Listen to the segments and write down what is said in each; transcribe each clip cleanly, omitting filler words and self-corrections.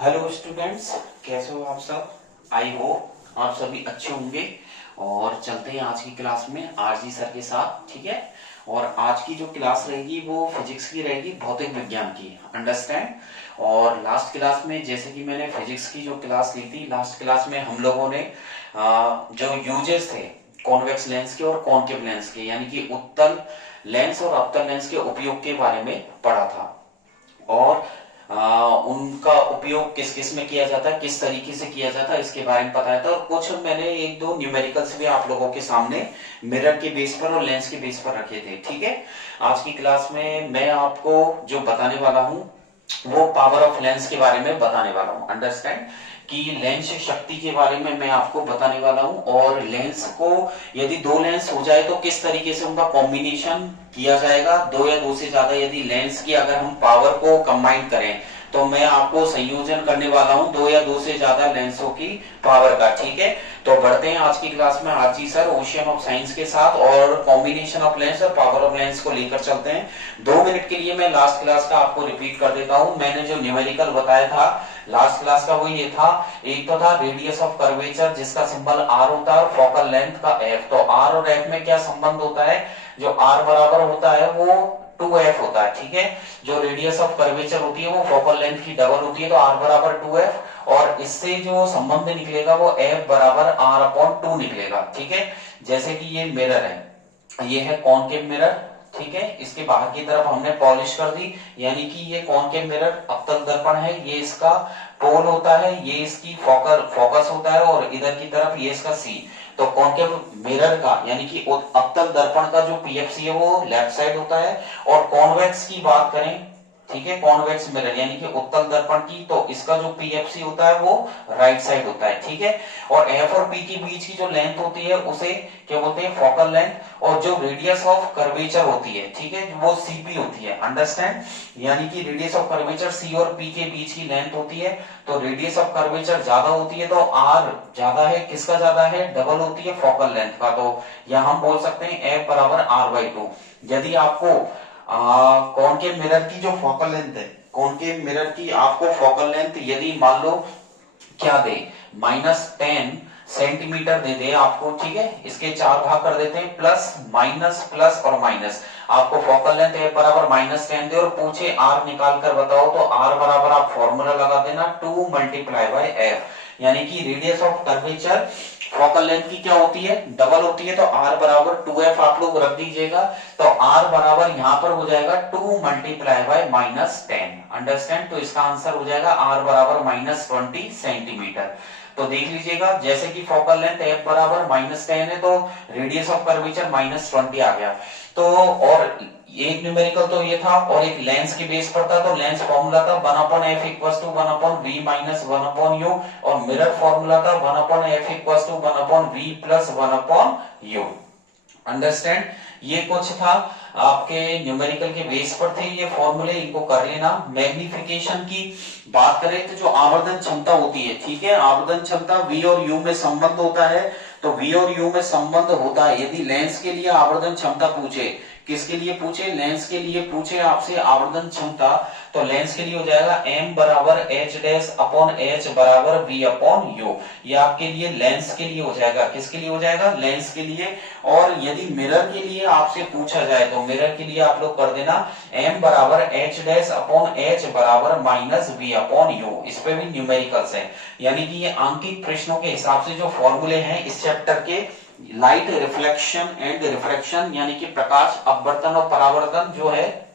Hello students, कैसे हो आप सब। आई होप आप सभी अच्छे होंगे। और चलते हैं आज की क्लास में आरजी सर के साथ, ठीक है। और आज की जो क्लास रहेगी वो फिजिक्स की रहेगी, भौतिक विज्ञान की। अंडरस्टैंड। और लास्ट क्लास में जैसे कि मैंने फिजिक्स की जो क्लास ली थी, लास्ट क्लास में हम लोगों ने जो यूजेस थे कॉन्वेक्स लेंस के और कॉनकेव लेंस के, यानी कि उत्तल लेंस और अवतल लेंस के उपयोग के बारे में पढ़ा था। और उनका उपयोग किस किस में किया जाता है, किस तरीके से किया जाता है, इसके बारे में बताया था। और कुछ मैंने एक दो न्यूमेरिकल्स भी आप लोगों के सामने मिरर के बेस पर और लेंस के बेस पर रखे थे, ठीक है। आज की क्लास में मैं आपको जो बताने वाला हूं वो पावर ऑफ लेंस के बारे में बताने वाला हूं। अंडरस्टैंड कि लेंस शक्ति के बारे में मैं आपको बताने वाला हूं। और लेंस को यदि दो लेंस हो जाए तो किस तरीके से उनका कॉम्बिनेशन किया जाएगा, दो या दो से ज्यादा यदि लेंस की अगर हम पावर को कंबाइन करें तो मैं आपको संयोजन करने वाला हूं दो या दो से ज्यादा लेंसों की पावर का, ठीक है। तो बढ़ते हैं आज की क्लास में RG sir ocean of science के साथ और कॉम्बिनेशन ऑफ लेंस और पावर ऑफ लेंस को लेकर चलते हैं। 2 मिनट के लिए मैं लास्ट क्लास का आपको रिपीट कर देता हूं। मैंने जो न्यूमेरिकल बताया था लास्ट क्लास का वो ये था, एक तो था रेडियस ऑफ कर्वेचर जिसका सिंबल आर होता है और फोकल लेंथ का एफ। तो आर और एफ में क्या संबंध होता है, जो आर बराबर होता है वो 2f होता है, ठीक है। जो रेडियस ऑफ कर्वेचर होती है वो फोकल लेंथ की डबल होती है, तो r बराबर 2f। और इससे जो संबंध निकलेगा वो f बराबर r अपॉन 2 निकलेगा, ठीक है। जैसे कि ये मिरर है, ये है कॉनकेव मिरर, ठीक है। इसके बाहर की तरफ हमने पॉलिश कर दी, यानी कि ये कॉनकेव मिरर अवतल दर्पण है, ये इसका पोल होता है, ये इसकी फोकस होता है और इधर की तरफ ये इसका सी। तो कॉनकेव मिरर का यानी कि अवतल दर्पण का जो पीएफसी है वो लेफ्ट साइड होता है। और कॉन्वेक्स की बात करें, ठीक है, कॉन्वेक्स मिरर यानी कि उत्तल दर्पण की, तो इसका जो पीएफसी होता है वो राइट साइड होता है, ठीक है। और एफ और पी के बीच की जो लेंथ होती है उसे क्या बोलते हैं, फोकल लेंथ। और जो रेडियस ऑफ कर्वेचर होती है, ठीक है, वो सीपी होती है। अंडरस्टैंड, यानी कि रेडियस ऑफ कर्वेचर सी और पी के बीच की लेंथ होती है। तो रेडियस ऑफ कर्वेचर ज्यादा होती है तो आर ज्यादा है, किसका ज्यादा है, डबल होती है फोकल लेंथ का। तो यहां हम बोल सकते हैं एफ बराबर r/2। यदि आपको कॉनकेव मिरर की जो फोकल लेंथ है, कॉनकेव मिरर की आपको फोकल लेंथ यदि मान लो क्या दे, -10 सेंटीमीटर दे दे आपको, ठीक है। इसके 4 भाग कर देते हैं, प्लस माइनस प्लस और माइनस। आपको फोकल लेंथ एफ बराबर -10 दे और पूछे आर निकाल कर बताओ, तो आर बराबर आप फॉर्मूला लगा देना 2 मल्टीप्लाई बाय एफ। यानी कि radius of curvature focal length की क्या होती है, डबल होती है। तो r बराबर 2f आप लोग रख दीजिएगा, तो r बराबर यहां पर हो जाएगा 2 मल्टीप्लाई बाय -10। अंडरस्टैंड, तो इसका आंसर हो जाएगा r बराबर -20 सेंटीमीटर। तो देख लीजिएगा, जैसे कि फोकल लेंथ f बराबर -10 है तो रेडियस ऑफ कर्वेचर -20 आ गया। तो और एक न्यूमेरिकल तो ये था और एक लेंस के बेस पर था। तो लेंस फॉर्मूला था 1/f equals to 1/v minus 1/u। और मिरर फॉर्मूला था 1/f equals to 1/v plus 1/u। Understand, ये कुछ था आपके न्यूमेरिकल के बेस पर थे ये फॉर्मूले, इनको कर लेना। मैग्निफिकेशन की बात करें तो जो आवर्धन क्षमता होती है, ठीक है, आवर्धन क्षमता v और u में संबंध होता है। तो v और u में संबंध होता है, यदि लेंस के लिए आवर्धन क्षमता पूछे, किसके लिए पूछे, लेंस के लिए पूछे आपसे आवर्धन क्षमता, तो लेंस के लिए हो जाएगा m बराबर h डैश अपॉन h बराबर v अपॉन u। ये आपके लिए लेंस के लिए हो जाएगा, किसके लिए हो जाएगा, लेंस के लिए। और यदि मिरर के लिए आपसे पूछा जाए तो मिरर के लिए आप लोग कर देना m बराबर h डैश अपॉन h बराबर माइनस v अपॉन u। इस पे भी न्यूमेरिकल्स है, यानी कि ये आंकिक प्रश्नों के हिसाब से जो फॉर्मूले हैं इस चैप्टर के, लाइट रिफ्लेक्शन एंड रिफ्रैक्शन यानी कि प्रकाश अपवर्तन और परावर्तन जो है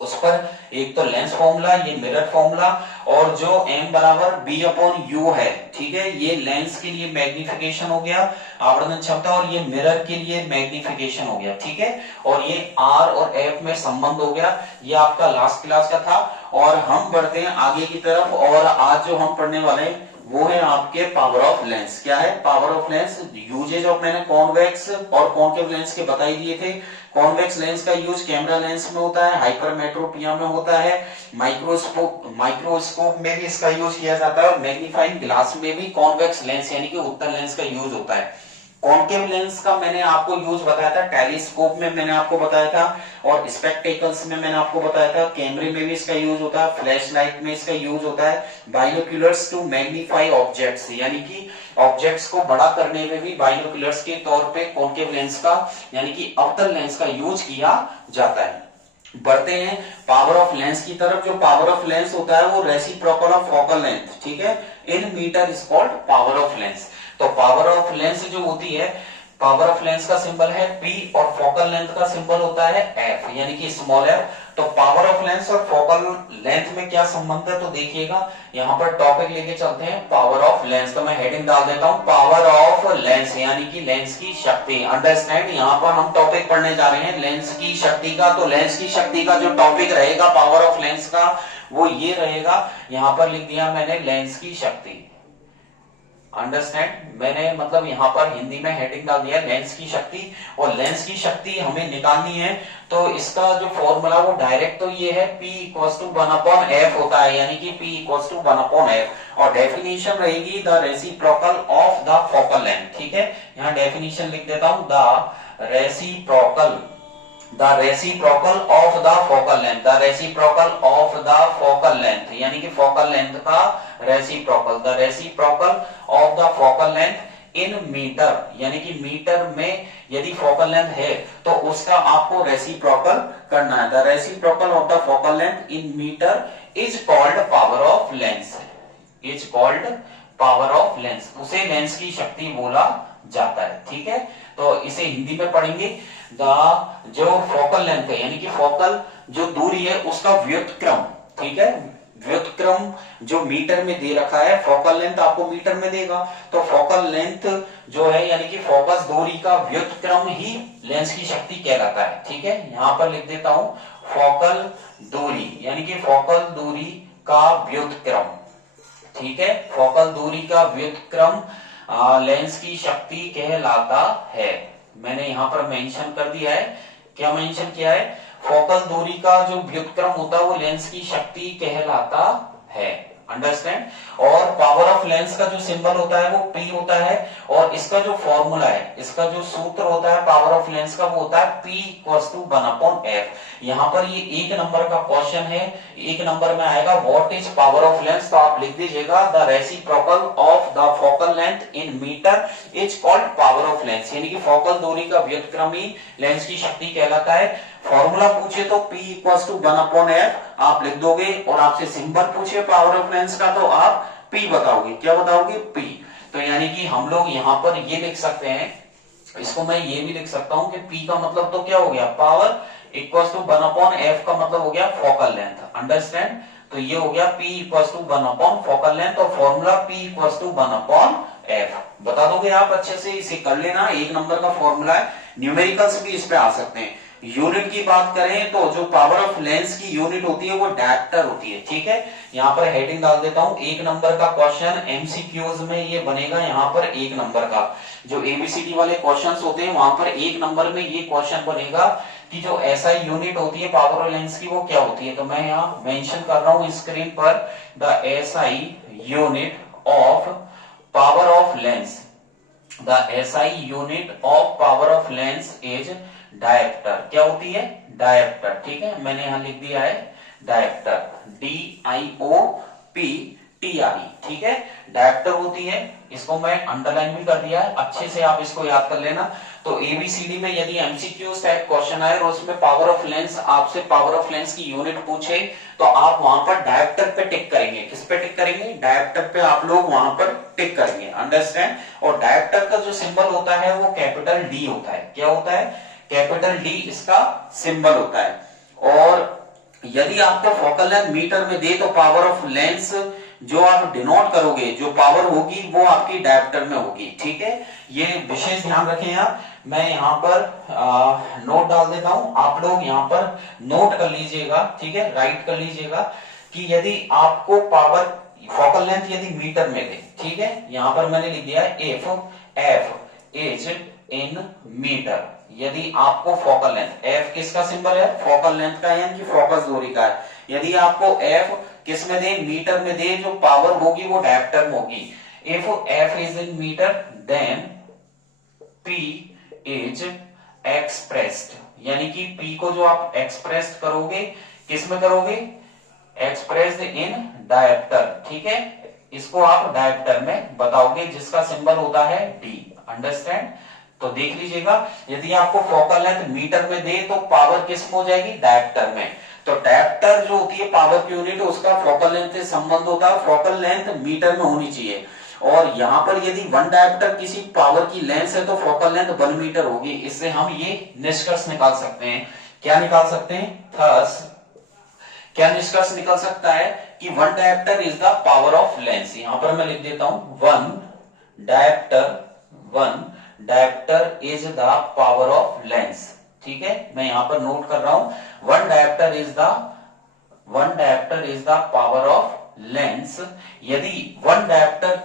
उस पर एक तो लेंस फॉर्मूला, ये मिरर फॉर्मूला। और जो m बराबर b अपॉन u है, ठीक है, ये लेंस के लिए मैग्निफिकेशन हो गया आवर्धन क्षमता, और ये मिरर के लिए मैग्निफिकेशन हो गया, ठीक है। और ये r और f में संबंध हो गया। ये आपका लास्ट क्लास का था। और हम बढ़ते हैं आगे की तरफ, और आज जो हम पढ़ने वाले हैं वो है आपके पावर ऑफ लेंस। क्या है power of lens, uses of, मैंने कॉन्वेक्स और कॉनकेव लेंस के बताई दिए थे। कॉन्वेक्स लेंस का यूज कैमरा लेंस में होता है, हाइपरमेट्रोपिया में होता है, माइक्रोस्कोप में भी इसका यूज किया जाता है, और मैग्नीफाइंग ग्लास में भी कॉन्वेक्स लेंस यानी कि उत्तल लेंस का यूज होता है। कॉनकेव लेंस का मैंने आपको यूज बताया था, टेलीस्कोप में मैंने आपको बताया था, और स्पेक्टेकल्स में मैंने आपको बताया था, कैमरे में भी इसका यूज होता है, फ्लैश लाइट में इसका यूज होता है, बाइनोक्यूलर्स टू मैग्नीफाई ऑब्जेक्ट्स, यानी कि ऑब्जेक्ट्स को बड़ा करने में भी बाइनोक्यूलर्स के तौर पे कॉनकेव लेंस का यानी कि अवतल लेंस का यूज किया जाता है। बढ़ते हैं पावर ऑफ लेंस की तरफ। जो पावर ऑफ लेंस होता है वो रेसिप्रोकल ऑफ फोकल लेंथ, ठीक है, in metre is called power of lens. तो पावर ऑफ लेंस जो होती है, पावर ऑफ लेंस का सिंबल है P और फोकल लेंथ का सिंबल होता है F, यानी कि स्मॉल f। तो पावर ऑफ लेंस और फोकल लेंथ में क्या संबंध है, तो देखिएगा यहाँ पर टॉपिक लेके चलते हैं पावर ऑफ लेंस। तो मैं हेडिंग डाल देता हूँ पावर ऑफ लेंस, यानी कि लेंस की शक्ति। अंडरस्टैंड, यहाँ पर हम टॉपिक पढ़ने जा रहे हैं लेंस की शक्ति का। तो लेंस की शक्ति का जो टॉपिक रहेगा पावर ऑफ लेंस का वो ये रहेगा, यहाँ पर लिख दिया मैंने लेंस की शक्ति। अंडरस्टैंड, मैंने मतलब यहाँ पर हिंदी में हेडिंग डाल दिया लेंस की शक्ति। और लेंस की शक्ति हमें निकालनी है, तो इसका जो फॉर्मूला वो डायरेक्ट तो ये है P इक्वल्स टू 1/f होता है, यानी कि P इक्वल्स टू 1/f। और डेफिनेशन रहेगी the reciprocal of the focal length, ठीक है। यहाँ डेफिनेशन लिख देता हूं, the reciprocal of the focal length, the reciprocal of the focal length, यानी कि फोकल लेंथ का reciprocal, the reciprocal of the focal length in metre, यानी कि मीटर में यदि फोकल लेंथ है तो उसका आपको रेसिप्रोकल करना है। The reciprocal of the focal length in metre is called power of lens, is called power of lens, उसे लेंस की शक्ति बोला जाता है, ठीक है। तो इसे हिंदी में पढ़ेंगे, जो फोकल लेंथ है यानी कि फोकल जो दूरी है उसका व्युत्क्रम, ठीक है, व्युत्क्रम जो मीटर में दे रखा है, फोकल लेंथ आपको मीटर में देगा, तो फोकल लेंथ जो है यानी कि फोकस दूरी का व्युत्क्रम ही लेंस की शक्ति कहलाता है, ठीक है। यहां पर लिख देता हूं फोकल दूरी, यानी कि फोकल दूरी का व्युत्क्रम, ठीक है, फोकल दूरी का व्युत्क्रम लेंस की शक्ति कहलाता है। मैंने यहां पर मेंशन कर दिया है, क्या मेंशन किया है, फोकल दूरी का जो व्युत्क्रम होता है वो लेंस की शक्ति कहलाता है। अंडरस्टैंड। और पावर ऑफ लेंस का जो सिंबल होता है वो P होता है, और इसका जो फॉर्मूला है, इसका जो सूत्र होता है पावर ऑफ लेंस का वो होता है P इक्वल्स टू 1/f। यहाँ पर ये 1 नंबर का क्वेश्चन है, 1 नंबर में आएगा what is power of lens, तो आप लिख दीजिएगा the reciprocal of the focal length in metre is called power of lens, यानी कि फोकल दूरी का व्युत्क्रम ही लेंस की शक्ति कहलाता है। फॉर्मूला पूछे तो P इक्वल्स टू 1/f आप लिख दोगे, और आपसे सिंबल पूछे पावर ऑफ लेंस का तो आप P बताओगे, क्या बताओगे, P। तो यानी कि हम लोग यहाँ पर ये लिख सकते हैं, इसको मैं ये भी लिख सकता हूं कि P का मतलब तो क्या हो गया, पावर इक्वल्स टू 1/f का मतलब हो गया फोकल लेंथ। अंडरस्टैंड, तो ये हो गया P equals to 1/, focal length, और formula P equals to 1/f बता दोगे आप, अच्छे से इसे कर लेना, 1 नंबर का फॉर्मूला है। न्यूमेरिकल्स भी इस पे आ सकते हैं। यूनिट की बात करें तो जो पावर ऑफ लेंस की यूनिट होती है वो डायप्टर होती है, ठीक है। यहाँ पर हेडिंग डाल देता हूं, 1 नंबर का क्वेश्चन एमसीक्यूज में ये बनेगा, यहाँ पर 1 नंबर का जो एबीसीडी वाले क्वेश्चंस होते हैं वहां पर 1 नंबर में ये क्वेश्चन बनेगा कि जो एसआई यूनिट होती है पावर ऑफ लेंस की वो क्या होती है। तो मैं यहाँ मेंशन कर रहा हूँ स्क्रीन पर, the SI unit of power of lens, the SI unit of power of lens is dioptre. क्या होती है, डायप्टर, ठीक है, मैंने यहां लिख दिया है डायप्टर, DIOPTRE, ठीक है, डायप्टर होती है। इसको मैं अंडरलाइन भी कर दिया है, अच्छे से आप इसको याद कर लेना। तो एबीसीडी में यदि एमसीक्यू टाइप क्वेश्चन आए और उसमें पावर ऑफ लेंस, आपसे पावर ऑफ लेंस की यूनिट पूछे तो आप वहां पर डायप्टर पे टिक करेंगे। किस पे टिक करेंगे, डायप्टर पे आप लोग वहां पर टिक करेंगे। अंडरस्टैंड। और डायप्टर का जो सिंबल होता है वो कैपिटल डी होता है। क्या होता है, कैपिटल डी इसका सिंबल होता है। और यदि आपको फोकल लेंथ मीटर में दे तो पावर ऑफ लेंस जो आप डिनोट करोगे, जो पावर होगी वो आपकी डायप्टर में होगी, ठीक है। ये विशेष ध्यान रखें आप। मैं यहाँ पर नोट डाल देता हूं, आप लोग यहाँ पर नोट कर लीजिएगा, ठीक है, राइट कर लीजिएगा कि यदि आपको पावर फोकल लेंथ यदि मीटर में दे, ठीक है, यहाँ पर मैंने लिख दिया है if F is in metre, यदि आपको फोकल लेंथ, एफ किसका सिंबल है, फोकल लेंथ का, यानी कि फोकस दूरी का है, यदि आपको एफ किस में दे, मीटर में दे, जो पावर होगी वो डायप्टर में होगी। If F is in metre then P is expressed, यानी कि P को जो आप एक्सप्रेस्ड करोगे किस में करोगे, एक्सप्रेस्ड इन डायप्टर, ठीक है, इसको आप डायप्टर में बताओगे जिसका सिंबल होता है D, अंडरस्टैंड। तो देख लीजिएगा, यदि आपको फोकल लेंथ मीटर में दे तो पावर किस में हो जाएगी, डायप्टर में। तो डायप्टर जो होती है पावर की यूनिट, उसका फोकल लेंथ से संबंध होता है, फोकल लेंथ मीटर में होनी चाहिए। और यहां पर यदि 1 डायप्टर किसी पावर की लेंथ है तो फोकल लेंथ 1 मीटर होगी। इससे हम ये निष्कर्ष निकाल सकते हैं, क्या निकाल सकते हैं, थस क्या निष्कर्ष निकल सकता है कि 1 dioptre is the power of lens. यहां पर मैं लिख देता हूं 1 dioptre is the power of lens, ठीक है, मैं यहां पर नोट कर रहा हूं 1 dioptre is the power of lens. यदि 1 डायप्टर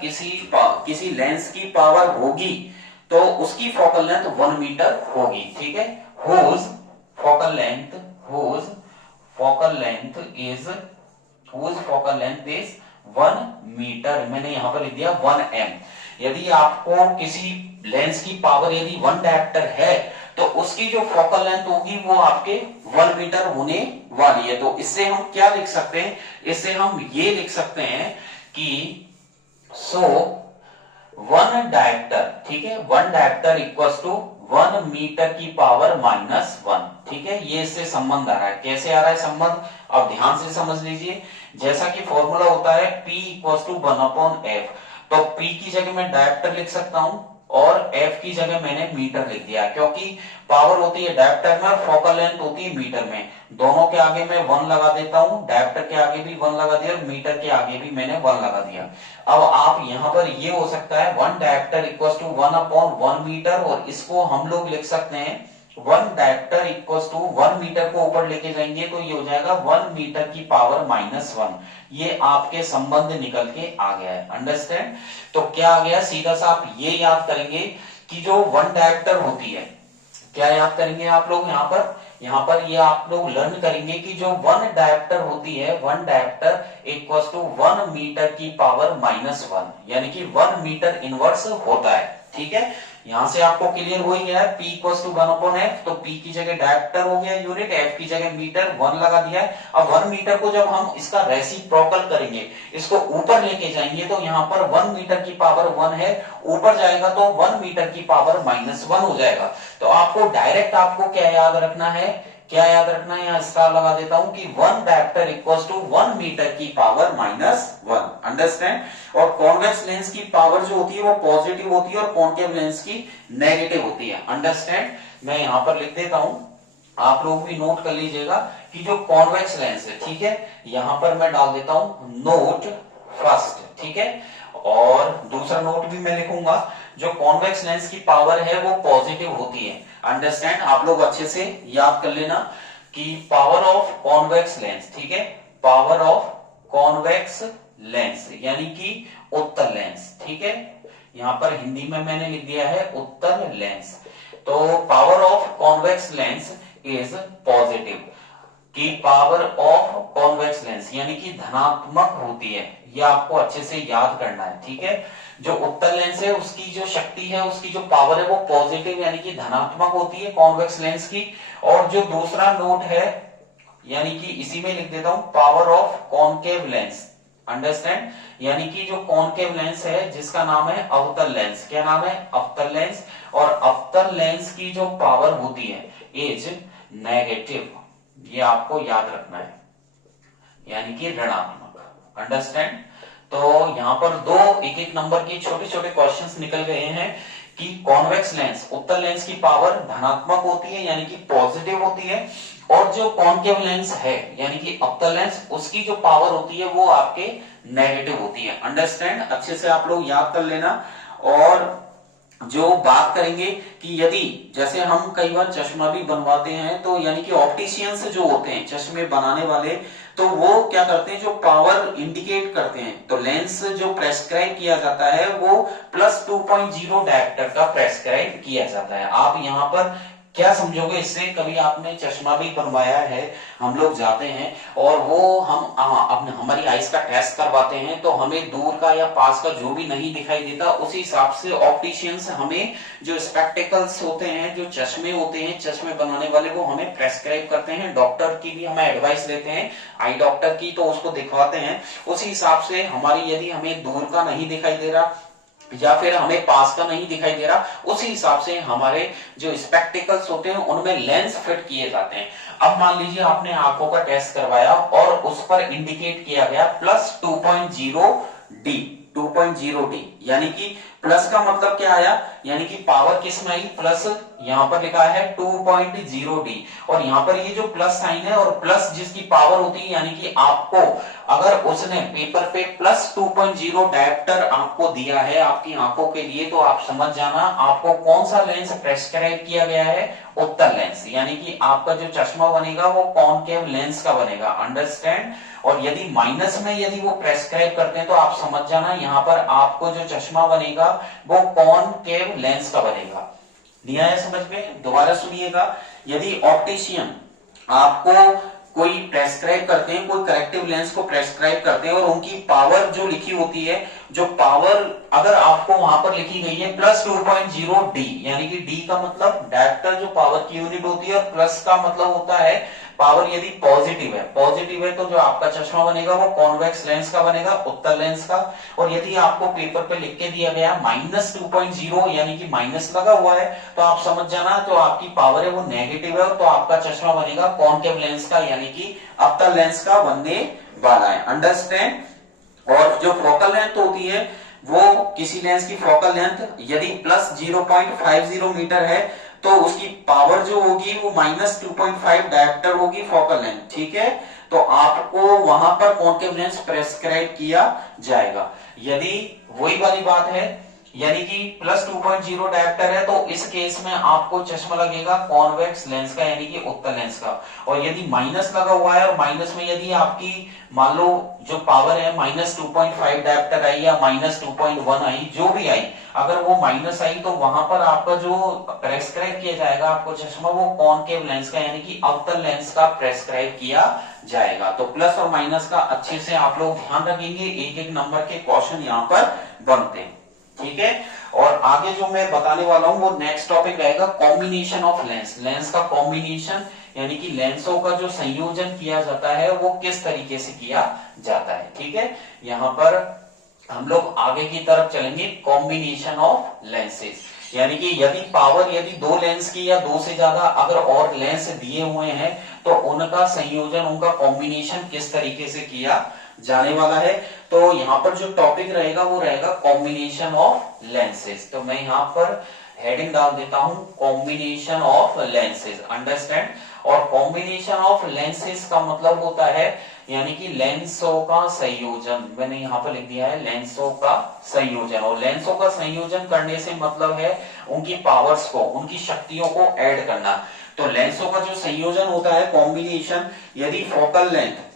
किसी लेंस की पावर होगी तो उसकी फोकल लेंथ 1 मीटर होगी, ठीक है। whose focal length is 1 metre, मैंने यहां पर लिख दिया 1 m। यदि आपको किसी लेंस की पावर यदि 1 डायप्टर है तो उसकी जो फोकल लेंथ होगी वो आपके 1 मीटर होने वाली है। तो इससे हम क्या लिख सकते हैं, इससे हम ये लिख सकते हैं कि 1 डायप्टर, ठीक है, 1 डायप्टर इक्वल्स टू 1 मीटर की पावर -1, ठीक है, ये इससे संबंध आ रहा है। कैसे आ रहा है संबंध, अब ध्यान से समझ लीजिए। जैसा कि फॉर्मूला होता है P इक्वल्स टू 1/f, तो P की जगह मैं डायप्टर लिख सकता हूं और F की जगह मैंने मीटर लिख दिया, क्योंकि पावर होती है डायप्टर में और फोकल लेंथ होती है मीटर में। दोनों के आगे मैं 1 लगा देता हूं, डायप्टर के आगे भी 1 लगा दिया और मीटर के आगे भी मैंने 1 लगा दिया। अब आप यहां पर ये हो सकता है 1 डायप्टर इक्वल्स टू 1/1 मीटर, और इसको हम लोग लिख सकते हैं 1 डायप्टर इक्वल्स टू 1 मीटर को ऊपर लेके जाएंगे तो ये हो जाएगा 1 मीटर की पावर -1। ये आपके संबंध निकल के आ गया है, अंडरस्टैंड। तो क्या आ गया, सीधा सा आप ये याद करेंगे कि जो 1 डायप्टर होती है, क्या याद करेंगे आप लोग, यहाँ पर ये आप लोग लर्न करेंगे कि जो 1 डायप्टर होती है, 1 डायप्टर इक्वल्स टू 1 मीटर की पावर -1, यानी कि 1 मीटर इनवर्स होता है, ठीक है। यहां से आपको क्लियर हो ही गया है, P इक्वल्स टू 1/f, तो P की जगह डायप्टर हो गया यूनिट, F की जगह मीटर, 1 लगा दिया है। अब 1 मीटर को जब हम इसका रेसिप्रोकल करेंगे, इसको ऊपर लेके जाएंगे, तो यहाँ पर 1 मीटर की पावर 1 है, ऊपर जाएगा तो 1 मीटर की पावर -1 हो जाएगा। तो आपको डायरेक्ट आपको क्या याद रखना है, यहाँ स्टार लगा देता हूं कि 1 डायप्टर इक्वल्स टू 1 मीटर की पावर -1, अंडरस्टैंड। और कॉन्वेक्स लेंस की पावर जो होती है वो पॉजिटिव होती है और कॉन्केव लेंस की नेगेटिव होती है, अंडरस्टैंड। मैं यहां पर लिख देता हूं, आप लोग भी नोट कर लीजिएगा कि जो कॉन्वेक्स लेंस है, ठीक है, यहां पर मैं डाल देता हूं नोट फर्स्ट, ठीक है, और दूसरा नोट भी मैं लिखूंगा, जो कॉन्वेक्स लेंस की पावर है वो पॉजिटिव होती है, अंडरस्टैंड। आप लोग अच्छे से याद कर लेना कि पावर ऑफ कॉन्वेक्स लेंस, ठीक है, पावर ऑफ कॉन्वेक्स लेंस यानी कि उत्तल लेंस, ठीक है, यहां पर हिंदी में मैंने लिख दिया है उत्तल लेंस। तो power of convex lens is positive, की पावर ऑफ कॉन्वेक्स लेंस यानी कि धनात्मक होती है, ये आपको अच्छे से याद करना है, ठीक है। जो उत्तल लेंस है उसकी जो शक्ति है, उसकी जो पावर है वो पॉजिटिव यानी कि धनात्मक होती है कॉन्वेक्स लेंस की। और जो दूसरा नोट है, यानी कि इसी में लिख देता हूं power of concave lens, understand, यानी कि जो कॉनकेव लेंस है जिसका नाम है अवतल लेंस, क्या नाम है, अवतल लेंस। और अवतल लेंस की जो पावर होती है इज नेगेटिव, ये आपको याद रखना है, यानी कि ऋणात्मक, अंडरस्टैंड। तो यहां पर दो एक नंबर के छोटे छोटे क्वेश्चंस निकल गए हैं कि कॉन्वेक्स लेंस, उत्तल लेंस की पावर धनात्मक होती है यानी कि पॉजिटिव होती है, और जो कॉनकेव लेंस है यानी कि अवतल लेंस, उसकी जो पावर होती है वो आपके नेगेटिव होती है, अंडरस्टैंड। अच्छे से आप लोग याद कर लेना। और जो बात करेंगे कि यदि जैसे हम कई बार चश्मा भी बनवाते हैं, तो यानी कि ऑप्टिशियंस जो होते हैं चश्मे बनाने वाले, तो वो क्या करते हैं, जो पावर इंडिकेट करते हैं, तो लेंस जो प्रेस्क्राइब किया जाता है वो +2.0 डायप्टर का प्रेस्क्राइब किया जाता है। आप यहाँ पर क्या समझोगे इससे? कभी आपने चश्मा भी बनवाया है, हम लोग जाते हैं और वो हम अपने हमारी आइस का टेस्ट करवाते हैं, तो हमें दूर का या पास का जो भी नहीं दिखाई देता, उसी हिसाब से ऑप्टिशियंस हमें जो स्पेक्टिकल्स होते हैं, जो चश्मे होते हैं, चश्मे बनाने वाले, वो हमें प्रेस्क्राइब करते हैं। डॉक्टर की भी हमें एडवाइस लेते हैं, आई डॉक्टर की, तो उसको दिखवाते हैं। उसी हिसाब से हमारी, यदि हमें दूर का नहीं दिखाई दे रहा या फिर हमें पास का नहीं दिखाई दे रहा, उसी हिसाब से हमारे जो स्पेक्टिकल्स होते हैं उनमें लेंस फिट किए जाते हैं। अब मान लीजिए आपने आंखों का टेस्ट करवाया और उस पर इंडिकेट किया गया +2.0D, 2.0D, यानी कि प्लस का मतलब क्या आया, यानी कि पावर किस में आई, प्लस, यहां पर लिखा है 2.0D, और यहां पर ये जो प्लस साइन है और प्लस जिसकी पावर होती है, यानी कि आपको अगर उसने पेपर पे +2.0 डायप्टर आपको दिया है आपकी आंखों के लिए, तो आप समझ जाना आपको कौन सा लेंस प्रेस्क्राइब किया गया है, उत्तल लेंस, यानी कि आपका जो चश्मा बनेगा वो कॉनकेव लेंस का बनेगा, अंडरस्टैंड। और यदि माइनस में यदि वो प्रेस्क्राइब करते हैं तो आप समझ जाना यहाँ पर आपको जो चश्मा बनेगा वो कॉनकेव लेंस का बनेगा। दिया है समझ में? दोबारा सुनिएगा, यदि ऑप्टिशियन आपको कोई प्रेस्क्राइब करते हैं, कोई करेक्टिव लेंस को प्रेस्क्राइब करते हैं, और उनकी पावर जो लिखी होती है, जो पावर अगर आपको वहां पर लिखी गई है +2.0D, यानी कि D का मतलब डायरेक्टर जो पावर की यूनिट होती है, और प्लस का मतलब होता है पावर यदि पॉजिटिव है, पॉजिटिव है तो जो आपका चश्मा बनेगा वो कॉन्वेक्स लेंस का बनेगा, उत्तल लेंस का। और यदि आपको पेपर पे लिख के दिया गया -2.0, यानी कि माइनस लगा हुआ है, तो आप समझ जाना जो आपकी पावर है वो नेगेटिव है, तो आपका चश्मा बनेगा कॉनकेव लेंस का, यानी कि अवतल लेंस का बनने वाला है, अंडरस्टैंड। और जो फोकल लेंथ होती है, वो किसी लेंस की फोकल लेंथ यदि +0.50 मीटर है, तो उसकी पावर जो होगी वो -2.5 डायप्टर होगी फोकल लेंथ, ठीक है। तो आपको वहां पर कॉनकेव लेंस प्रेस्क्राइब किया जाएगा। यदि वही वाली बात है, यानी कि +2.0 डायप्टर है, तो इस केस में आपको चश्मा लगेगा कॉन्वेक्स लेंस का, यानी कि उत्तल लेंस का। और यदि माइनस लगा हुआ है और माइनस में यदि आपकी मान लो जो पावर है -2.5 डायप्टर आई या -2.1 आई, जो भी आई, अगर वो माइनस आई तो वहां पर आपका जो प्रेस्क्राइब किया जाएगा आपको चश्मा, वो कॉनकेव लेंस का, यानी कि अवतल लेंस का प्रेस्क्राइब किया जाएगा। तो प्लस और माइनस का अच्छे से आप लोग ध्यान रखेंगे, एक एक नंबर के क्वेश्चन यहाँ पर बनते हैं, ठीक है। और आगे जो मैं बताने वाला हूं वो नेक्स्ट टॉपिक रहेगा कॉम्बिनेशन ऑफ लेंस, लेंस का कॉम्बिनेशन, यानी कि लेंसों का जो संयोजन किया जाता है वो किस तरीके से किया जाता है, ठीक है। यहाँ पर हम लोग आगे की तरफ चलेंगे, कॉम्बिनेशन ऑफ लेंसेज, यानी कि यदि पावर यदि दो लेंस की या दो से ज्यादा अगर और लेंस दिए हुए हैं, तो उनका संयोजन, उनका कॉम्बिनेशन किस तरीके से किया जाने वाला है। तो यहाँ पर जो टॉपिक रहेगा वो रहेगा कॉम्बिनेशन ऑफ लेंसेज। तो मैं यहाँ पर हेडिंग डाल देता हूं, कॉम्बिनेशन ऑफ लेंसेज, अंडरस्टैंड। और कॉम्बिनेशन ऑफ लेंसेज का मतलब होता है, यानी कि लेंसों का संयोजन, मैंने यहाँ पर लिख दिया है लेंसों का संयोजन। और लेंसों का संयोजन करने से मतलब है उनकी पावर्स को, उनकी शक्तियों को ऐड करना। तो लेंसों का जो संयोजन होता है, कॉम्बिनेशन, यदि फोकल लेंथ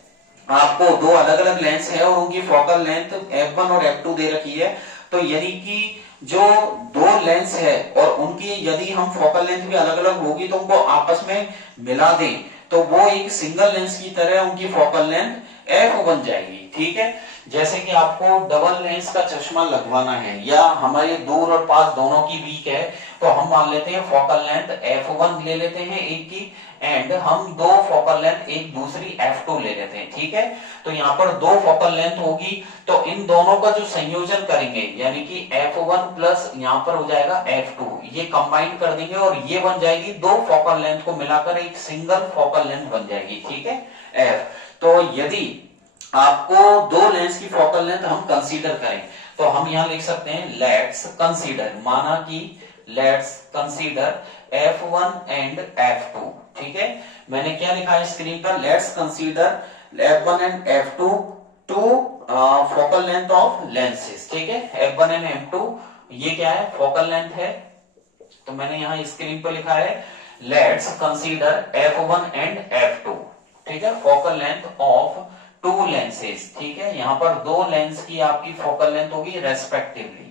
आपको दो अलग अलग लेंस है और उनकी फोकल लेंथ f1 और f2 दे रखी है, तो यानी कि जो दो लेंस है और उनकी यदि हम फोकल लेंथ भी अलग अलग होगी तो उनको आपस में मिला दें तो वो एक सिंगल लेंस की तरह उनकी फोकल लेंथ f बन जाएगी, ठीक है। जैसे कि आपको डबल लेंस का चश्मा लगवाना है या हमारे दूर और पास दोनों की वीक है, तो हम मान लेते हैं फोकल लेंथ f1 ले लेते हैं एक की, एंड हम दो फोकल लेंथ एक दूसरी f2 ले लेते हैं, ठीक है। तो यहाँ पर दो फोकल लेंथ होगी, तो इन दोनों का जो संयोजन करेंगे, यानी कि f1 प्लस यहाँ पर हो जाएगा f2, ये कंबाइन कर देंगे और ये बन जाएगी दो फोकल लेंथ को मिलाकर एक सिंगल फोकल लेंथ बन जाएगी, ठीक है, f। तो यदि आपको दो लेंस की फोकल लेंथ हम कंसीडर करें, तो हम यहां लिख सकते हैं लेट्स कंसीडर, माना कि let's consider f1 and f2, ठीक है। मैंने क्या लिखा है स्क्रीन पर, let's consider f1 and f2 two focal length of lenses, ठीक है। f1 एंड f2 ये क्या है, फोकल लेंथ है। तो मैंने यहां स्क्रीन पर लिखा है let's consider f1 and f2, ठीक है, focal length of to lenses, ठीक है। यहां पर दो लेंस की आपकी फोकल लेंथ होगी रेस्पेक्टिवली,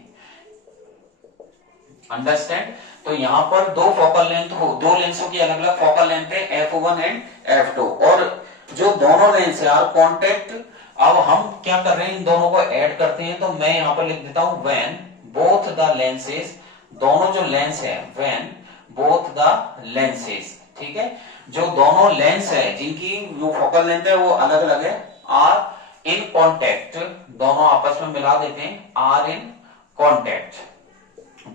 अंडरस्टैंड। तो यहाँ पर दो फोकल लेंथ हो, दो लेंसों की अलग अलग फोकल लेंथ है f1 एंड f2, और जो दोनों लेंस है आर कॉन्टेक्ट। अब हम क्या कर रहे हैं, इन दोनों को ऐड करते हैं, तो मैं यहाँ पर लिख देता हूं व्हेन बोथ द लेंसेज, दोनों जो लेंस है व्हेन बोथ द लेंसेज, ठीक है, जो दोनों लेंस है जिनकी जो फोकल लेंथ है वो अलग अलग है, आर इन कॉन्टेक्ट, दोनों आपस में मिला देते हैं, आर इन कॉन्टेक्ट,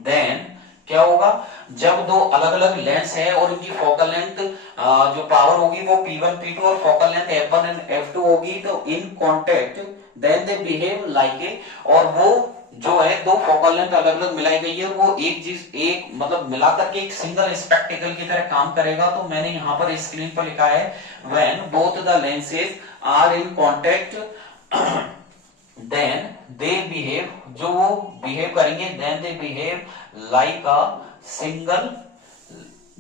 देन क्या होगा, जब दो अलग अलग लेंस है और इनकी फोकल लेंथ जो पावर होगी वो P1 P2 और focal length F1 and F2 होगी, तो in contact then they behave like a, और वो जो है दो फोकल लेंथ अलग अलग मिलाई गई है, वो एक मतलब मिलाकर के एक सिंगल स्पेक्टिकल की तरह काम करेगा। तो मैंने यहाँ पर स्क्रीन पर लिखा है when both the lenses are in contact then they behave, जो वो बिहेव करेंगे, then they behave like a single,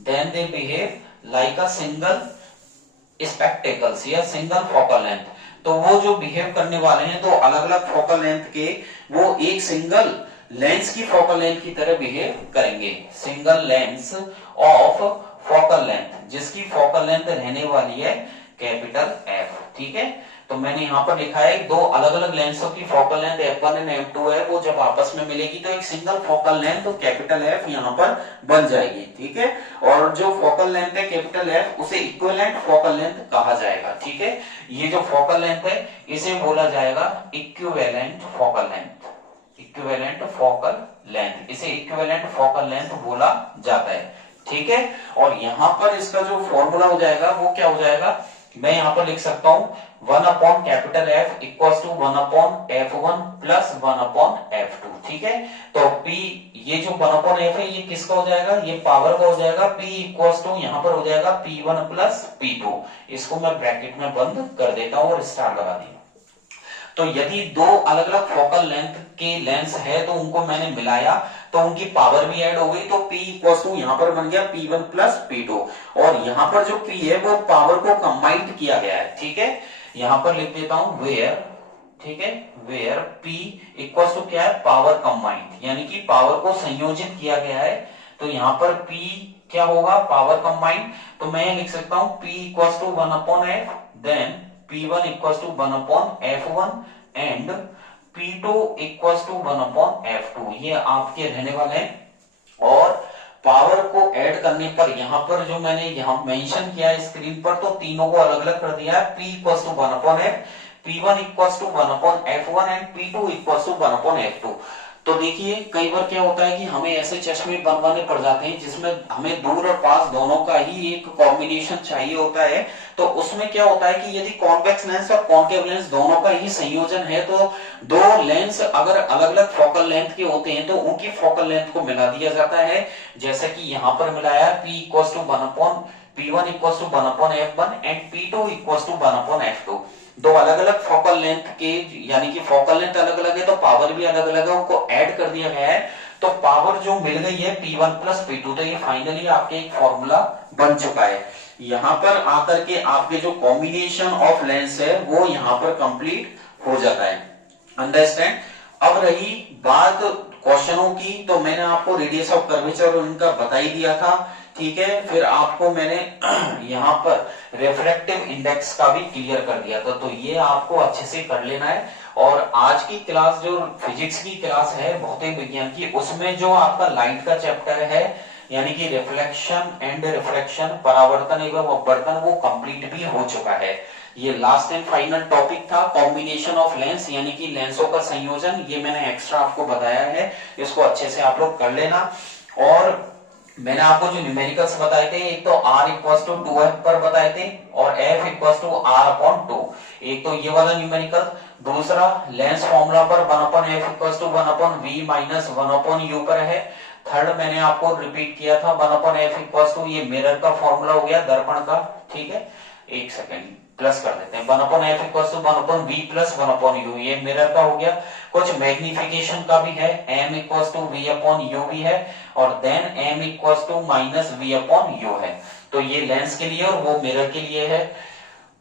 then they behave like a single spectacles या सिंगल फोकल लेंथ। तो वो जो बिहेव करने वाले हैं तो अलग अलग फोकल लेंथ के, वो एक सिंगल लेंस की फोकल लेंथ की तरह बिहेव करेंगे, single lens of focal length, जिसकी फोकल लेंथ रहने वाली है कैपिटल एफ, ठीक है। तो मैंने यहाँ पर लिखा है दो अलग अलग लेंसों की focal length F1 and F2 है, वो जब आपस में मिलेगी तो एक सिंगल फोकल लेंथ तो कैपिटल F यहाँ पर बन जाएगी, ठीक है। और जो फोकल लेंथ है कैपिटल F उसे इक्विवेलेंट फोकल लेंथ कहा जाएगा, ठीक है। ये जो फोकल लेंथ है इसे बोला जाएगा equivalent focal length, equivalent focal length, इसे इक्विवेलेंट फोकल लेंथ बोला जाता है, ठीक है। और यहाँ पर इसका जो फॉर्मूला हो जाएगा वो क्या हो जाएगा, मैं यहां पर लिख सकता हूं 1 upon capital F equals to 1 upon F1 plus 1 upon F2, ठीक है। तो P, ये जो 1 अपॉन F है ये किसका हो जाएगा, ये पावर का हो जाएगा, P इक्वल्स टू यहां पर हो जाएगा P1 प्लस P2, इसको मैं ब्रैकेट में बंद कर देता हूं और स्टार लगा दिया। तो यदि दो अलग अलग फोकल लेंथ के लेंस है तो उनको मैंने मिलाया तो उनकी पावर भी ऐड हो गई, तो P इक्वल्स टू यहां पर बन गया P1 प्लस P2, और यहां पर जो P है वो पावर को कंबाइंड किया गया है, ठीक है। यहां पर लिख देता हूं वेयर, ठीक है, वेयर P इक्वल्स टू क्या है, पावर कंबाइंड, यानी कि पावर को संयोजित किया गया है। तो यहां पर P क्या होगा, पावर कंबाइंड, तो मैं लिख सकता हूं P equals to 1 upon F, then P1 equals to 1 upon F1 and P2 equals to 1 upon F2, ये आपके रहने वाले हैं। और पावर को ऐड करने पर यहां पर जो मैंने यहां मेंशन किया है स्क्रीन पर, तो तीनों को अलग अलग कर दिया है, P equals to 1 upon F, P1 equals to 1 upon F1 and P2 equals to 1 upon F2। तो देखिए कई बार क्या होता है कि हमें ऐसे चश्मे बनवाने पड़ जाते हैं जिसमें हमें दूर और पास दोनों का ही एक कॉम्बिनेशन चाहिए होता है। तो उसमें क्या होता है कि यदि कॉन्वेक्स लेंस और कॉन्केव लेंस दोनों का ही संयोजन है, तो दो लेंस अगर अलग अलग फोकल लेंथ के होते हैं तो उनकी फोकल लेंथ को मिला दिया जाता है, जैसा कि यहाँ पर मिलाया P equals to 1 upon P1 equals to 1 upon F1 and P2 equals to 1 upon F2। दो अलग अलग फोकल लेंथ के, यानी कि फोकल लेंथ अलग अलग है तो पावर भी अलग अलग है, उनको ऐड कर दिया गया है, तो पावर जो मिल गई है P1 प्लस P2, तो ये फाइनली आपके एक फॉर्मूला बन चुका है। यहां पर आकर के आपके जो कॉम्बिनेशन ऑफ लेंस है वो यहां पर कंप्लीट हो जाता है, अंडरस्टैंड। अब रही बात क्वेश्चनों की, तो मैंने आपको रेडियस ऑफ कर्वेचर और इनका बता ही दिया था, ठीक है। फिर आपको मैंने यहाँ पर रिफ्रैक्टिव इंडेक्स का भी क्लियर कर दिया था, तो ये आपको अच्छे से कर लेना है। और आज की क्लास जो फिजिक्स की क्लास है भौतिक विज्ञान की, उसमें जो आपका लाइट का चैप्टर है, यानी कि रिफ्लेक्शन एंड रिफ्रैक्शन, परावर्तन एवं अपवर्तन, वो कंप्लीट भी हो चुका है। ये लास्ट एंड फाइनल टॉपिक था, कॉम्बिनेशन ऑफ लेंस, यानी कि लेंसों का संयोजन, ये मैंने एक्स्ट्रा आपको बताया है, इसको अच्छे से आप लोग कर लेना। और मैंने आपको जो न्यूमेरिकल्स बताए थे, एक तो R इक्वल्स टू 2F पर बताए थे और F equals to R upon 2, एक तो ये वाला न्यूमेरिकल। दूसरा लेंस फॉर्मूला पर 1 upon F equals to 1 upon V minus 1 upon U पर है। थर्ड मैंने आपको रिपीट किया था 1 अपॉन F इक्वल्स टू, ये मिरर का फॉर्मूला हो गया, दर्पण का, ठीक है। एक सेकेंड प्लस कर देते हैं, 1 upon F equals to 1 upon V plus 1 upon U, ये मिरर का हो गया। कुछ मैग्निफिकेशन का भी है, M equals to V upon U भी है, और then M equals to minus V upon U है। तो ये लेंस के लिए और वो मिरर के लिए है।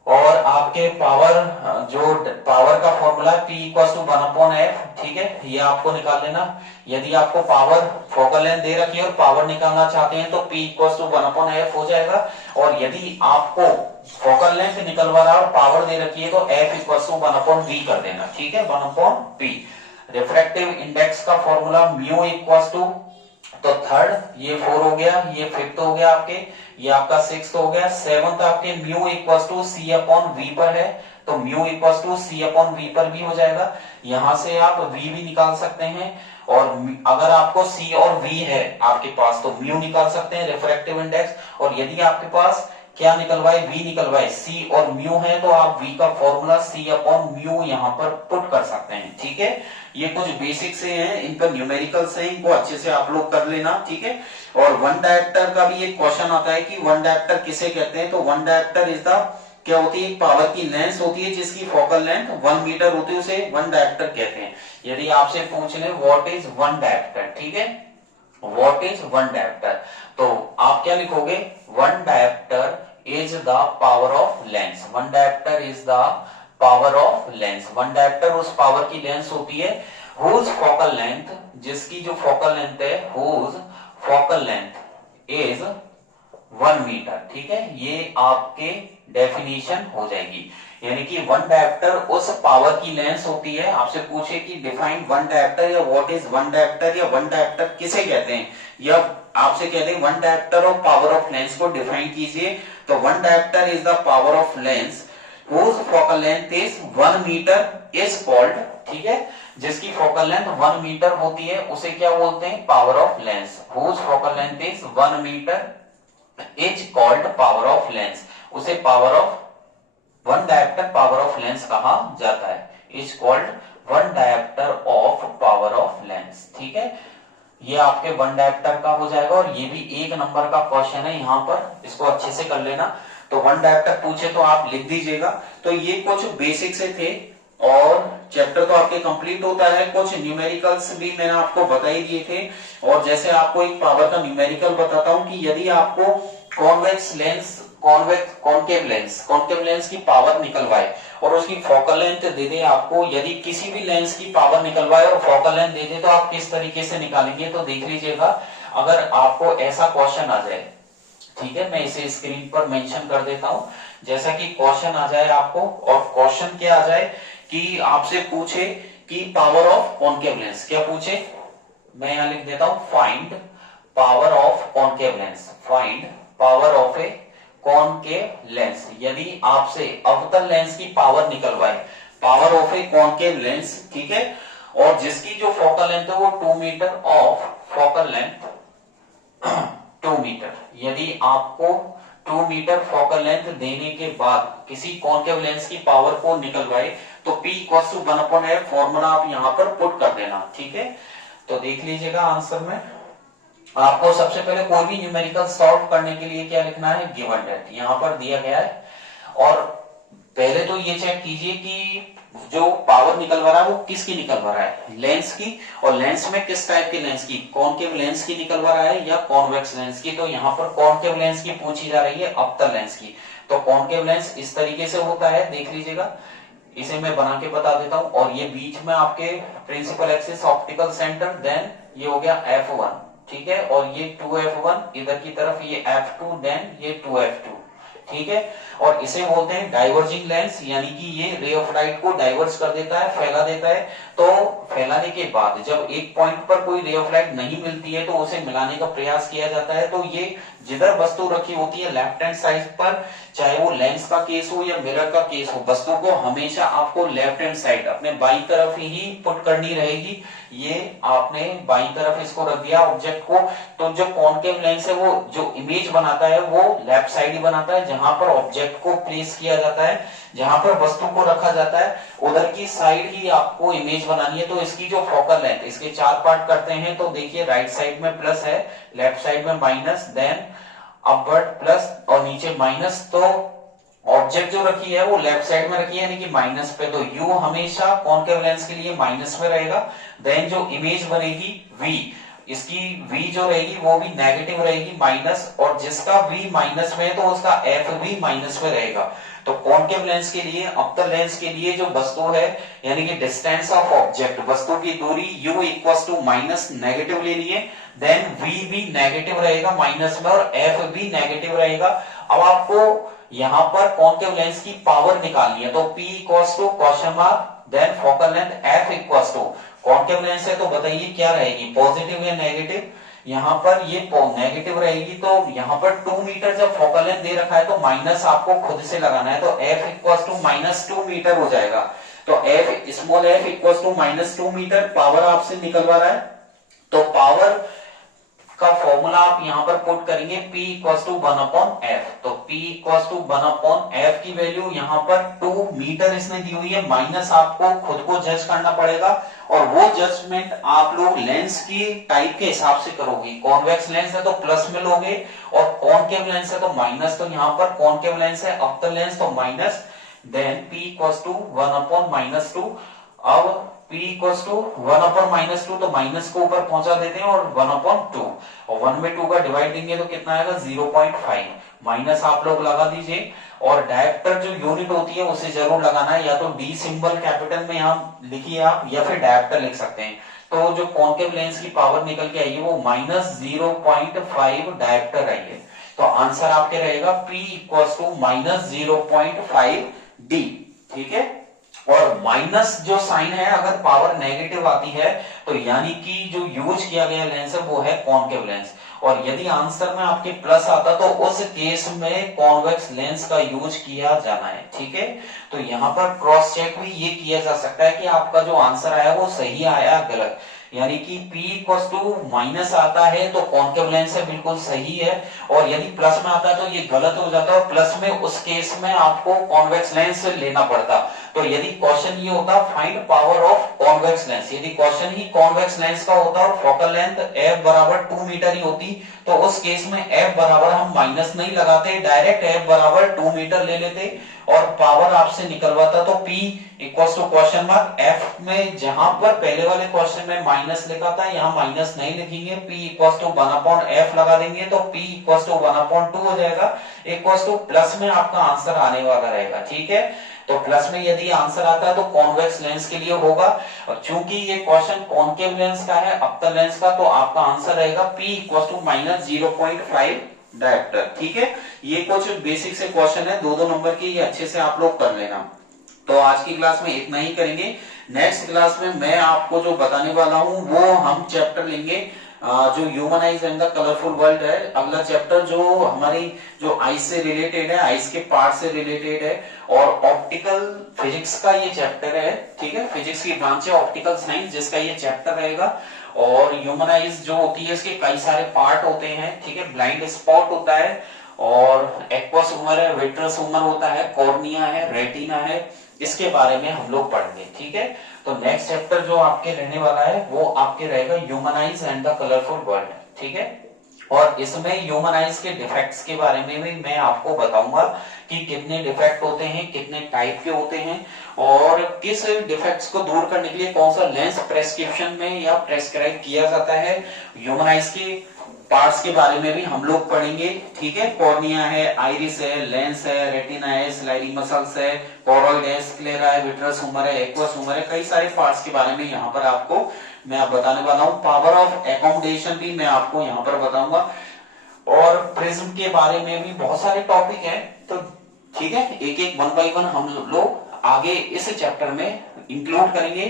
और आपके पावर, जो पावर का formula P equals to 1 upon F, ठीक है, ये आपको निकाल लेना। यदि आपको पावर फोकल लेंथ दे रखी है और पावर निकालना चाहते हैं तो P इक्वल्स टू 1/f हो जाएगा। और यदि आपको फोकल लेंथ निकलवा रहा है और पावर दे रखी है तो F इक्वल्स टू 1/v कर देना, ठीक है, 1/p। रिफ्रैक्टिव इंडेक्स का फॉर्मूला म्यू इक्वल्स टू, तो थर्ड ये 4 हो गया, ये फिफ्थ हो गया आपके, ये आपका सिक्स्थ हो गया, सेवंथ आपके म्यू इक्वल्स टू C/v पर है, तो म्यू इक्वल्स टू C/v पर भी हो जाएगा। यहां से आप v भी निकाल सकते हैं, और अगर आपको C और v है आपके पास तो म्यू निकाल सकते हैं रिफ्रैक्टिव इंडेक्स। और यदि आपके पास क्या निकलवाए, v निकलवाए, C और म्यू है तो आप v का फॉर्मूला C/म्यू यहां पर पुट कर सकते हैं, ठीक है। ये कुछ बेसिक से हैं, इनका न्यूमेरिकल से, इनको अच्छे से आप लोग कर लेना, ठीक है। और वन डायप्टर का भी एक क्वेश्चन आता है कि वन डायप्टर किसे कहते हैं, तो वन डायप्टर इज द, क्या होती है, एक पावर की लेंस होती है जिसकी फोकल लेंथ 1 मीटर होती है, उसे वन डायप्टर कहते हैं। यदि आपसे पूछ ले व्हाट इज वन डायप्टर, ठीक है, व्हाट इज वन डायप्टर, तो आप क्या लिखोगे, one dioptre is the power of lens, one dioptre is the power of lens. One dioptre उस पावर की लेंस होती है हुज फोकल लेंथ, जिसकी जो फोकल लेंथ है, whose focal length is 1 metre, ठीक है। ये आपके डेफिनेशन हो जाएगी, यानी कि वन डायप्टर उस पावर की लेंस होती है। आपसे पूछे कि डिफाइन वन डायप्टर या व्हाट इज वन डायप्टर, या वन डायप्टर किसे कहते हैं, या आपसे कहते हैं वन डायप्टर और पावर ऑफ लेंस को डिफाइन कीजिए, तो one dioptre is the power of lens whose focal length is 1 metre is called, ठीक है, जिसकी फोकल लेंथ 1 मीटर होती है उसे क्या बोलते हैं, power of lens. whose focal length is 1 metre is called power of lens, उसे power of one dioptre power of lens कहा जाता है, is called one dioptre of power of lens, ठीक है। ये आपके वन डायप्टर का हो जाएगा, और ये भी 1 नंबर का क्वेश्चन है यहाँ पर, इसको अच्छे से कर लेना। तो वन डायप्टर पूछे तो आप लिख दीजिएगा। तो ये कुछ बेसिक से थे, और चैप्टर तो आपके कंप्लीट होता है। कुछ न्यूमेरिकल्स भी मैंने आपको बता ही दिए थे, और जैसे आपको एक पावर का न्यूमेरिकल बताता हूं कि यदि आपको कॉन्वेक्स लेंस, कॉन्केव लेंस की पावर निकलवाए और उसकी फोकल लेंथ दे दे आपको, यदि किसी भी लेंस की पावर निकलवाए और फोकल लेंथ दे दे तो आप किस तरीके से निकालेंगे, तो देख लीजिएगा। अगर आपको ऐसा क्वेश्चन आ जाए, ठीक है, मैं इसे स्क्रीन पर मेंशन कर देता हूं, जैसा कि क्वेश्चन आ जाए आपको, और क्वेश्चन क्या आ जाए कि आपसे पूछे कि पावर ऑफ कॉन्केव लेंस, क्या पूछे, मैं यहां लिख देता हूं, find power of concave lens, find power of a concave lens. यदि आपसे अवतल लेंस की पावर निकलवाए, power of a concave lens, ठीक है, और जिसकी जो फोकल लेंथ है वो 2 metre of focal length 2 metre, यदि आपको 2 मीटर फोकल लेंथ देने के बाद किसी कॉन्केव लेंस की पावर को निकलवाए तो P equals to 1/f formula आप यहां पर पुट कर देना, ठीक है। तो देख लीजिएगा आंसर में आपको सबसे पहले कोई भी न्यूमेरिकल सॉल्व करने के लिए क्या लिखना है, गिवन डेट यहां पर दिया गया है, और पहले तो ये चेक कीजिए कि जो पावर निकलवा रहा है वो किसकी निकलवा रहा है, लेंस की, और लेंस में किस टाइप के लेंस की, कॉन्केव लेंस की निकलवा रहा है या कॉन्वेक्स लेंस की। तो यहाँ पर कॉन्केव लेंस की पूछी जा रही है, अवतल लेंस की। तो कॉन्केव लेंस इस तरीके से होता है, देख लीजिएगा, इसे मैं बना के बता देता हूं। और ये बीच में आपके principal axis optical centre, then ये हो गया F1, ठीक है, और ये 2F1 इधर की तरफ, ये F2, देन ये 2F2, ठीक है। और इसे बोलते हैं डाइवर्जिंग लेंस, यानी कि ये रे ऑफ लाइट को डाइवर्स कर देता है, फैला देता है। तो फैलाने के बाद जब एक पॉइंट पर कोई रे ऑफ लाइट नहीं मिलती है तो उसे मिलाने का प्रयास किया जाता है। तो ये जिधर वस्तु रखी होती है लेफ्ट हैंड साइड पर, चाहे वो लेंस का केस हो या मिरर का केस हो, वस्तु को हमेशा आपको लेफ्ट हैंड साइड अपने बाईं तरफ ही पुट करनी रहेगी। ये आपने बाईं तरफ इसको रख दिया ऑब्जेक्ट को, तो जो कॉन्केव लेंस है वो जो इमेज बनाता है वो लेफ्ट साइड ही बनाता है, जहां पर ऑब्जेक्ट को प्लेस किया जाता है, जहां पर वस्तु को रखा जाता है उधर की साइड ही आपको इमेज बनानी है। तो इसकी जो फोकल लेंथ, इसके 4 पार्ट करते हैं, तो देखिए राइट साइड में प्लस है, लेफ्ट साइड में माइनस, देन अपवर्ड प्लस और नीचे माइनस। तो ऑब्जेक्ट जो रखी है वो लेफ्ट साइड में रखी है, यानी कि माइनस पे, तो यू हमेशा कॉन्केव लेंस के लिए माइनस में रहेगा। देन जो इमेज बनेगी वी, इसकी v जो रहेगी वो भी नेगेटिव रहेगी, माइनस, और जिसका v माइनस में है तो उसका f भी माइनस में रहेगा। तो कॉन्केव लेंस के लिए, अवतल लेंस के लिए जो वस्तु है यानी कि डिस्टेंस ऑफ ऑब्जेक्ट, वस्तु की दूरी u equal to minus negative ले लिए, देन v भी नेगेटिव रहेगा माइनस में और f भी नेगेटिव रहेगा। अब आपको यहां पर कॉन्केव लेंस की पावर निकालनी है, तो p equals to question mark then focal length f equals to, concave lens है तो बताइए क्या रहेगी, पॉजिटिव या नेगेटिव, यहां पर ये नेगेटिव रहेगी, तो यहां पर 2 मीटर जब फोकल लेंथ दे रखा है तो माइनस आपको खुद से लगाना है, तो f equals to minus 2 metre हो जाएगा। तो f small f equals to minus 2 metre power आपसे निकलवा रहा है, तो पावर का फॉर्मूला आप यहां पर पुट करेंगे P equals to 1 upon F, तो P equals to 1 upon F की वैल्यू यहां पर 2 मीटर इसने दी हुई है, माइनस आपको खुद को जज करना पड़ेगा और वो जजमेंट आप लोग लेंस की टाइप के हिसाब से करोगे। कॉन्वेक्स लेंस है तो प्लस में लोगे और कॉनकेव लेंस है तो माइनस, तो यहां पर कॉनकेव लेंस है, अवतल लेंस तो minus, then P equals to 1 upon minus 2। अब P equals to 1 upon minus 2, तो माइनस को ऊपर पहुंचा देते हैं और 1 अपॉन 2, और 1 में 2 का डिवाइड देंगे तो कितना आएगा 0.5, माइनस आप लोग लगा दीजिए। और डायप्टर जो यूनिट होती है उसे जरूर लगाना है, या तो डी सिंबल कैपिटल में यहाँ लिखिए आप या फिर डायप्टर लिख सकते हैं। तो जो कॉन्केव लेंस की पावर निकल के आई है वो माइनस 0.5 डायप्टर आई है, तो आंसर आपके रहेगा P equals to minus 0.5 D. ठीक है, और माइनस जो साइन है अगर पावर नेगेटिव आती है तो यानी कि जो यूज किया गया लेंस है वो है कॉन्केव लेंस, और यदि आंसर में आपके प्लस आता तो उस केस में कॉन्वेक्स लेंस का यूज किया जाना है। ठीक है, तो यहाँ पर क्रॉस चेक भी ये किया जा सकता है कि आपका जो आंसर आया वो सही आया गलत, यानी कि P इक्वल टू माइनस आता है तो कॉन्केव लेंस है बिल्कुल सही है, और यदि प्लस में आता है तो ये गलत हो जाता है, प्लस में उस केस में आपको कॉन्वेक्स लेंस लेना पड़ता। तो यदि क्वेश्चन ये होता find power of convex lens, यदि क्वेश्चन ही कॉन्वेक्स लेंस का होता और फोकल लेंथ f बराबर 2 मीटर ही होती तो उस केस में f बराबर हम माइनस नहीं लगाते, डायरेक्ट f बराबर 2 मीटर ले लेते और पावर आपसे निकलवाता, तो P equals to question mark f में जहां पर पहले वाले क्वेश्चन में माइनस लिखा था यहाँ माइनस नहीं लिखेंगे, P equals to 1 upon f लगा देंगे तो P इक्वल्स टू 1 अपॉन 2 हो जाएगा, इक्वल्स टू प्लस में आपका आंसर आने वाला रहेगा। ठीक है, तो प्लस में यदि आंसर आता है तो कॉन्वेक्स लेंस के लिए होगा, और चूंकि ये क्वेश्चन कॉन्केव लेंस का है अवतल लेंस का, तो आपका आंसर रहेगा P equals to minus 0.5 dioptre. ठीक है, ये कुछ बेसिक से क्वेश्चन है, 2-2 नंबर के, ये अच्छे से आप लोग कर लेना। तो आज की क्लास में इतना ही करेंगे, नेक्स्ट क्लास में मैं आपको जो बताने वाला हूं वो हम चैप्टर लेंगे जो human eyes and the colourful world है, अगला चैप्टर जो हमारी जो आइज से रिलेटेड है, आइज के पार्ट से रिलेटेड है, और ऑप्टिकल फिजिक्स का ये चैप्टर है। ठीक है, फिजिक्स की ब्रांच है ऑप्टिकल साइंस जिसका ये चैप्टर रहेगा, और ह्यूमन आइज जो होती है इसके कई सारे पार्ट होते हैं। ठीक है, ब्लाइंड स्पॉट होता है और एक्वस ह्यूमर है, विट्रस ह्यूमर होता है, कॉर्निया है, रेटिना है, इसके बारे में हम लोग पढ़ेंगे। ठीक है, तो नेक्स्ट चैप्टर जो आपके रहने वाला है वो आपके रहेगा human eyes and the colourful world. ठीक है, और इसमें ह्यूमन आइज के डिफेक्ट्स के बारे में भी मैं आपको बताऊंगा कि कितने डिफेक्ट होते हैं, कितने टाइप के होते हैं, और किस डिफेक्ट्स को दूर करने के लिए कौन सा लेंस प्रेस्क्रिप्शन में या प्रेस्क्राइब किया जाता है। ह्यूमन आइज के पार्ट्स के बारे में भी हम लोग पढ़ेंगे। ठीक है, कॉर्निया है, आइरिस है, लेंस है, रेटिना है, स्लाइडिंग मसल्स है, कोरल है, स्क्लेरा है, विट्रस ह्यूमर है, एक्वस ह्यूमर है, कई सारे पार्ट्स के बारे में यहाँ पर आपको मैं बताने वाला हूँ। पावर ऑफ एकोमोडेशन भी मैं आपको यहाँ पर बताऊंगा, और प्रिज्म के बारे में भी बहुत सारे टॉपिक है। तो ठीक है, एक एक 1 बाय 1 हम लोग आगे इस चैप्टर में इंक्लूड करेंगे।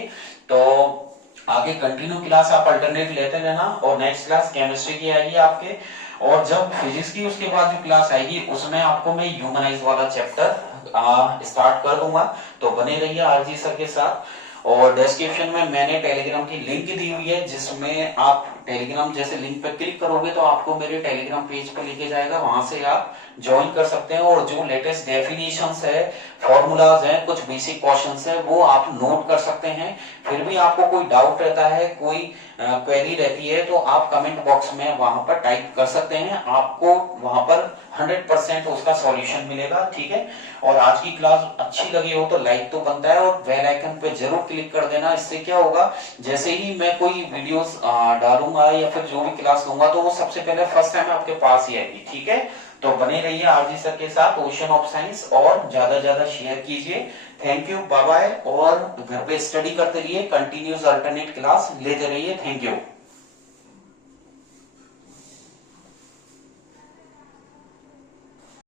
तो आगे कंटिन्यू क्लास आप अल्टरनेट लेते रहना, और नेक्स्ट क्लास केमिस्ट्री की आएगी आपके, और जब फिजिक्स की उसके बाद जो क्लास आएगी उसमें आपको मैं ह्यूमनाइज वाला चैप्टर स्टार्ट कर दूंगा। तो बने रहिए आरजी सर के साथ, और डिस्क्रिप्शन में मैंने टेलीग्राम की लिंक दी हुई है जिसमें आप टेलीग्राम जैसे लिंक पे क्लिक करोगे तो आपको मेरे टेलीग्राम पेज पे लेके जाएगा, वहां से आप ज्वाइन कर सकते हैं, और जो लेटेस्ट डेफिनेशंस है, फॉर्मूलाज है, कुछ बेसिक क्वेश्चंस है वो आप नोट कर सकते हैं। फिर भी आपको कोई डाउट रहता है, कोई क्वेरी रहती है तो आप कमेंट बॉक्स में वहां पर टाइप कर सकते हैं, आपको वहां पर 100% उसका सॉल्यूशन मिलेगा। ठीक है, और आज की क्लास अच्छी लगी हो तो लाइक तो बनता है, और बेल आइकन पे जरूर क्लिक कर देना। इससे क्या होगा, जैसे ही मैं कोई वीडियोस डालूंगा या फिर जो भी क्लास लूंगा तो वो सबसे पहले फर्स्ट टाइम आपके पास ही आएगी। ठीक है, तो बने रहिए आरजी सर के साथ ओशन ऑफ साइंस और ज्यादा ज्यादा शेयर कीजिए। Thank you, bye bye. और घर पे स्टडी करते रहिए, कंटिन्यूस अल्टरनेट क्लास लेते रहिए। Thank you.